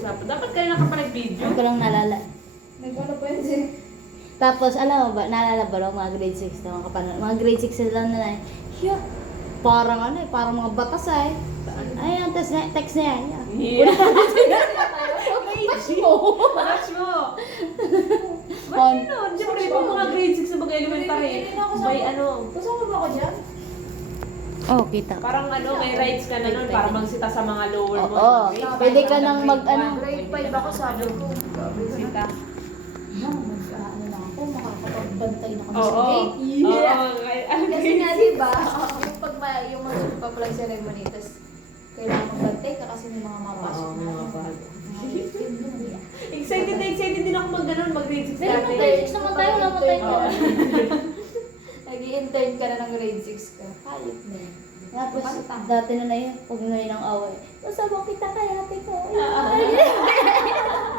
pinag-uusapan. Dapat kayo nakapag-video. Hindi ko lang naalala. Nagkano pa yun siya? Tapos, alam mo ba, naalala ba lang mga grade 6 na mga kapanood. Mga grade 6 sila na lang. Yeah. Parang ano eh, parang mga batas ay. Ayan, text na yan. Yeah. Bash mo. Bash mo. Ba't yun? Siyempre, kung mga grade 6 na mag-elementary. May ano. Kasama ba ako dyan? Oh, kita. Parang ano, may rights ka na nun para magsita sa mga lower mo. Oo. Grade Pwede five ka hanggang nang grade mag, ano. one. Grade 5 ako sabi ko. Sita. Ano lang ako, makakapagbantay na kami sa Oo. gate. Oo. Kasi nga diba, yung pag yung mag-flag ceremony, tapos kailangan magbantay ka kasi may mga mapasok Oo, na. mga bago. Mga Excited na excited din ako mag-ganon, mag-grade 6 Pero dati. grade 6 naman tayo, wala naman tayo. Oo. Nag-i-intern ka na ng grade 6 ka. Hayop na yun. Tapos, Pantang. dati na yun, pag ngayon ang away. Masabang kita kaya ate ko.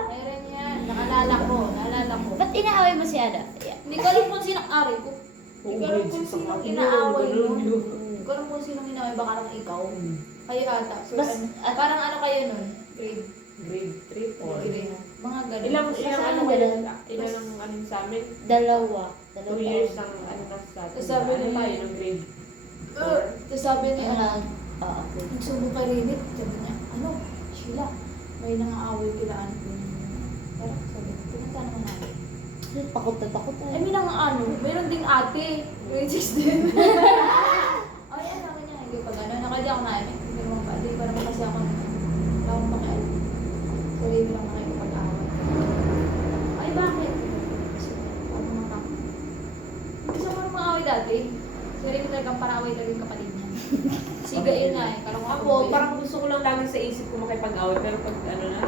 Meron yan. Naalala ko. Ba't inaaway mo si Ada? Yeah. Hindi ko alam kung sinong ari ko. Hindi ko alam grade kung six ang sinong akin inaaway yun, mo. ganun yun. Hindi ko alam kung sinong inaaway. Baka lang ikaw. Kayo ata. So, Bas- parang ano kayo nun? Grade Grade 3, 4. grade. Mga ganun. Ilang Basta ano ano kayo? ganun? Ilang ano sa amin? Dalawa. 2 years lang ano na sa atin. Tapos sabi Ano ni- tayo ng grade? Tapos sabi ni ano, Oo. nagsubo kay Rinit. Sabi niya, ano, Sheila, may nangaaway kila ano. Pero sabi, pumunta naman natin. Takot na takot Ay, eh. may ano, mayroon ding ate. Grade 6 din. Ay, ano, kanya, hindi pa gano'n. Nakadi ako na, hindi mo pa, hindi pa naman kasi ako, wala akong pakialam. Sarili lang nakikipag-away. Ay, bakit? Kasi, paano maka? Gusto mo nang maaway dati? Sarili talagang paraaway talaga yung kapatid niya. Sigain nga eh, karong Ako, parang gusto ko lang lagi sa isip ko makipag-away, pero pag ano na,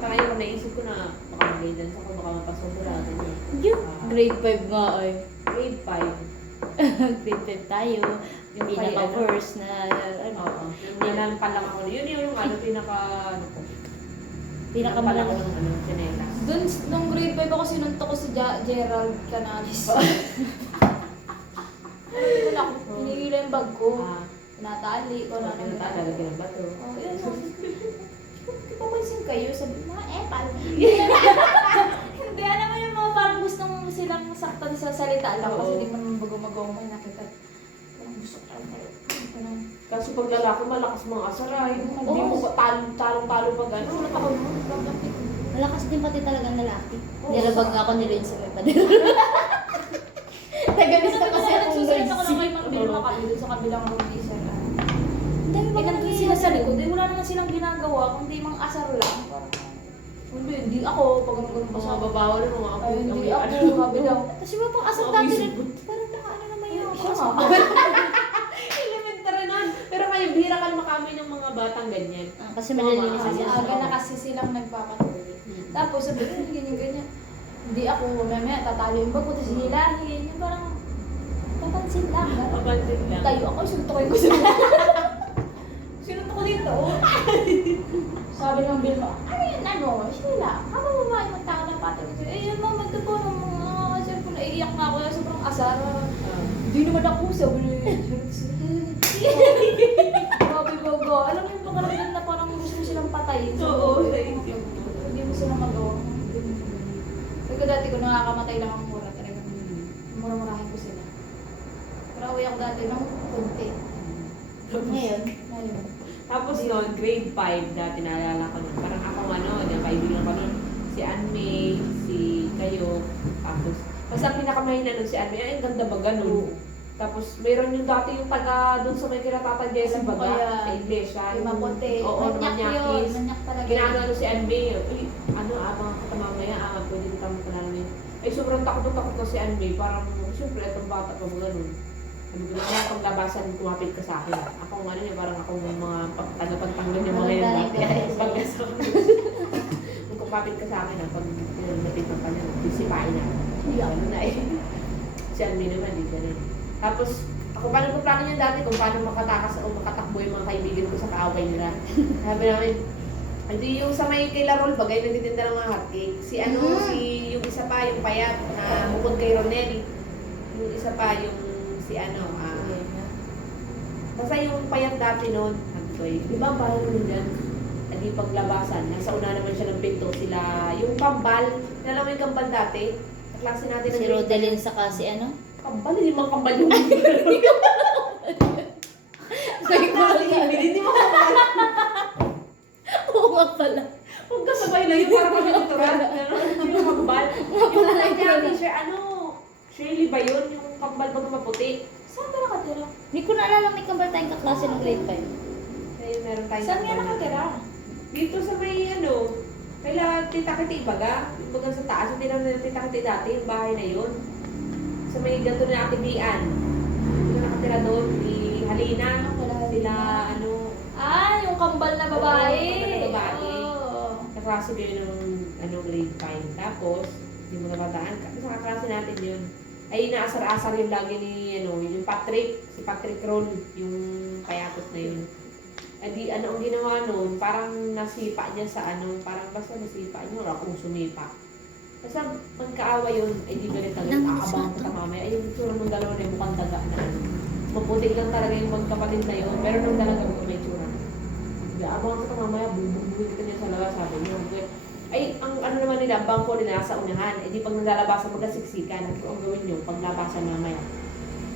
kaya ko naisip ko na baka mag-guidance ako, baka mapasobra, ganyan. Grade 5 nga ay. Grade 5. Grade 5 tayo. Yung Pinaka-first na, ano, Oo. Yung pa lang ako. Yun yung ano, pinaka, ano ko. pinaka-malaki. Pinaka ng ano, chinelas. Doon, nung grade 5 ako, sinuntok ko si Gerald Canales. Wala ko, hinihila yung bag ko. Tinatali ko na nang Lalagyan ng bato. Oh, yun. Papansin kayo, sabi mga epal. Hindi, alam mo yung mga parang gustong silang saktan sa salita lang kasi Oo. di mo naman bago-magawa may nakita. Parang gusto ko lang kayo. Parang, Kasi pag lalaki, malakas mga asaray. Hindi mo ba talong-talo pag ano. ano ako no? Bablantik ko. Malakas din pati talagang lalaki. Oo. Nilabag nga ako ni Lynn sa may pader. Tagalista kasi ako Nagsusulat ako lang kay Lord. Ma'am Vilma kami doon sa kabilang room ni Sir. Dami Eh, ba nandun sila sa likod, eh, wala naman silang ginagawa, kundi mga asar lang. Parang, hindi ako, pag ganun pa Mga sa babaw na mga Ay, hindi ano. ako, sabi daw. Tapos yung mga asang Mga dati bisig. rin, parang mga ano naman yun. Siya nga. Elementary nun. Pero ngayon, bihira ka makamoy ng mga batang ganyan. Kasi malilinis Kasi sila. aga na kasi silang nagpapatuloy. Tapos sabi ko, ganyan. Hindi ako, mamaya tatalo yung bag ko, tapos hinilahin. Yung parang, papansin lang. Papansin lang. Tayo ako, suntukin ko sa Sinuntok ko dito. Sabi ng Vilma, ano yan, ano? Sheila, habang babae mo tao na pati ko. Eh, yun mama, ito po ng mga cellphone. Naiiyak na ako, sobrang asar. Hindi naman ako, sabi niya. Sabi ko, go. Alam mo yung pakaramdam na parang gusto mo silang patayin. Oo, sa isip. Hindi mo sila magawa. Kasi dati ko nakakamatay lang ang mura talaga. Mura-murahin ko sila. Pero away ako dati ng konti. Ngayon, Ngayon. Tapos noon, grade 5, dati naalala ko nun. Parang ako yung kaibigan ko nun, si Anmay, si kayo, tapos, basta pinakamahina nun si Anmay, ay, ang ganda ba ganun? Tapos, mayroon yung dati yung taga dun sa may kila Tata Jessa Ano ba baga, yan? sa iglesia. Yung maputi. Oo, Manyak yun. manyakis. Manyak talaga. Ginano si Anmay, uy, mga katamamaya, pwede kita mo panalamin. Ay, sobrang takot ko si Anmay, parang, siyempre, itong bata pa mo ganun. Sabi ko na paglabasan, kumapit ka sa akin. Ako ano niya, parang akong mga tagapagtanggal yung mga yun. Kung kumapit ka sa akin, pag napit ng kanya, disipain na. Ano na eh. Si Almi naman, di ganun. Tapos, ako paano ko plano niya dati kung paano makatakas o makatakbo yung mga kaibigan ko sa kaaway nila. Sabi namin, hindi yung sa may kay Larol, bagay nagtitinda ng mga hotcake. Si ano, si yung isa pa, yung payat na bukod kay Ronelli. Yung isa pa, yung si ano, basta yung payat dati noon, sabi ko eh, di ba ang bahay naman dyan? Hindi paglabasan, nasa una naman siya ng sila, yung kambal, alam mo yung kambal dati? Kaklase natin Si Rodelyn sa kasi ano? Kambal, hindi mga kambal yung Sabi ko lang yan. hindi mo kambal. Oo nga pala. Huwag ka sabay lang yung parang kami natural. Hindi mo kambal. Nga pala na Yung pala. teacher, ano, Shirley ba yun? Yung kambal ba maputi? Saan ba nakatira? Hindi ko naalala may kambal tayong kaklase ng grade 5. Kaya meron tayong Saan nga kambal. nakatira? Dito sa may ano, kaila Tita Kiti Ibaga, Ibaga sa taas, hindi lang nila Tita Kiti dati, yung bahay na yun. Sa may ganito na aktibian. Yung nakatira doon, ni Halina, sila ano, Yung kambal na babae. Oo, kambal na babae. Oo. kaklase ko yun ng ano, grade 5. Tapos, hindi mo nabataan, sa kaklase natin yun. Ay, naasar-asar yung lagi ni, ano, yung Patrick, si Patrick Roll, yung payatot na yun. Adi, ano ang ginawa nun, parang nasipa niya sa ano, parang basta nasipa niya, wala kung sumipa. Basta magkaawa yun, ay di ba rin talaga, kakabang ko mamaya. Ay, yung tsura ng dalawa na yung mukhang daga na ano. Maputi lang talaga yung magkapatid na yun, pero nung talaga mo may tsura. Abang ko mamaya, bububuhin kita niya sa labas, sabi niya. Ay, ang ano naman nila, ang bangko nila sa unahan. Eh di pag naglalabasan magkasiksikan, ano ang gawin nyo paglabasan mamaya?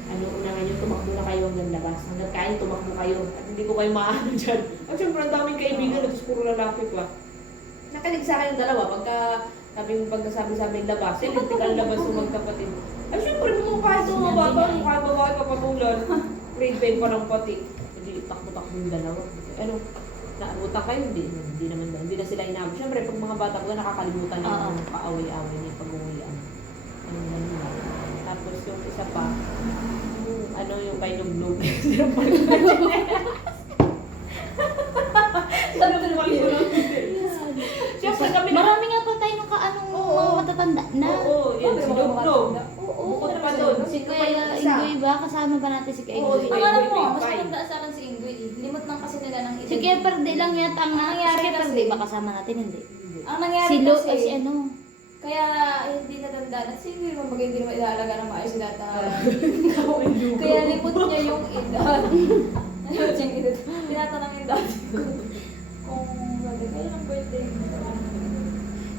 Ano unahan nyo, tumakbo na kayo hanggang labas. Hanggang kain, tumakbo kayo. At hindi ko kayo maano dyan. At syempre, ang daming kaibigan, at puro lalaki pa. Nakinig sa akin yung dalawa, pagkasabi-sabi labas, eh, hindi ka labas yung magkapatid. Ay, syempre, kung kahit mga bata, kung kahit babae kapatulan, grade 10 pa lang pati. Hindi, takbo-takbo yung dalawa. Ano, naabutan kayo, hindi naman ba, hindi na sila inabot. Siyempre, pag mga bata ko, nakakalimutan yung kaaway-away niya pag-uwian. Ano ganun lang. Tapos yung isa pa, yung, ano yung kay Luglug. Siyempre kami na, Marami nga pa tayo nung kaanong mga matatanda na. oo, yun, si Luglug. Oo, Bukod pa doon, Si sino pa yung Kuya isa? Ingoy ba? Kasama ba natin si Kuya Oo, Ingoy? si Ang alam mo, Grade mas five. maganda sa akin si Ingrid eh. Limot lang kasi nila ng edad. Si Kuya Perde lang yata ang nangyari Si Kuya kasi- Perde ba kasama natin? Hindi. Ang nangyari Si Lo, kasi, si ano? kaya hindi natandaan at hindi naman maganda hindi naman ilaalaga ng maayos si Data. Kaya limot niya yung edad. Limot niya yung edad. Tinatanong yung dati ko. Kung sabi, kailan ang birthday mo?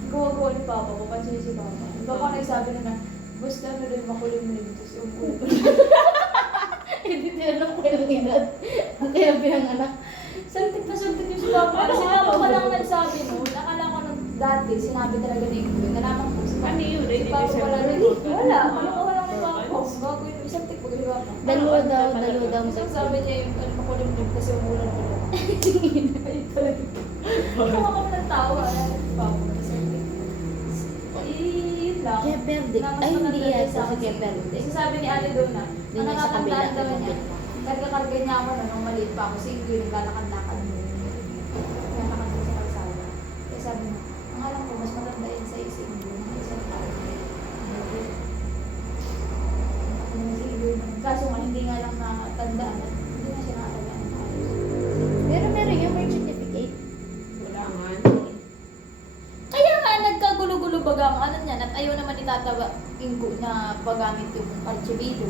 Gawa-gawa ni Papa ko, kasi si Papa. Baka nagsabi na basta ano rin makulim mo dito si Umulo. Hindi tinanong ko yung edad. Ang kaya pinanganak. Saltik na saltik yung si Papa. Kasi Papa pa lang nagsabi no, nakala ko nung dati, sinabi talaga ni Ingrid. Nalaman ko si Papa. Ano yun? Si Hindi Papa siya pala rin. nanonood. Wala, ano lang ni Papa. Gagawin mo, saltik pag si Papa. Dalawa daw. So, sabi niya yung ano, makulimlim kasi umulan ko lang. Ayun talaga. Tawa kami ng tawa. Papa, saltik. Yun lang. Kuya Perde. Na mas Ay, hindi maganda yata sa si akin Kuya si Perde. Ingrid. Kasi sabi ni Ate Donna, Doon ang yan sa kabila. nakatandaan daw niya, karga-karga niya ako na nung maliit pa ako, si Ingrid naglalakad-lakad mo. Kaya nakandun sa kalsada. Kaya sabi niya, ang alam ko, mas maganda yun sa si Ingrid. Isang tao. Si Ingrid. Kaso nga, hindi nga lang nakatandaan at hindi nga siya nakatandaan ng ayos. Pero meron yung birth certificate. Wala nga. Kaya nga, nagkagulo-gulo baga ang ano niyan at ayaw naman itatawa Ingo na paggamit yung archivido.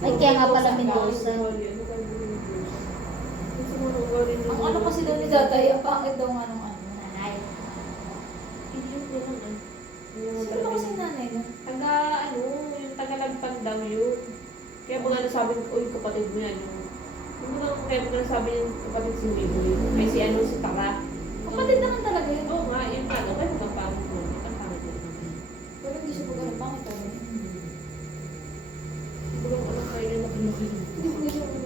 Ay, kaya nga pala Mendoza. Ang ano kasi daw ni Tatay, ang pangit daw nga nung ano, nanay. Sino ba kasi nanay na? Taga, ano, yung tagalagpag daw yun. Kaya mga nasabi ko, uy, kapatid mo yan. Yung mga kaya mga nasabi yung kapatid si Miguel. Ay, si ano, si Tara. Kapatid naman talaga yun. Oo nga, yung ano, kaya mga pangit mo. Ang pangit mo. Pero hindi siya pag ano, pangit ako. Siguro, ano kayo na nakalaki. Hindi siya pag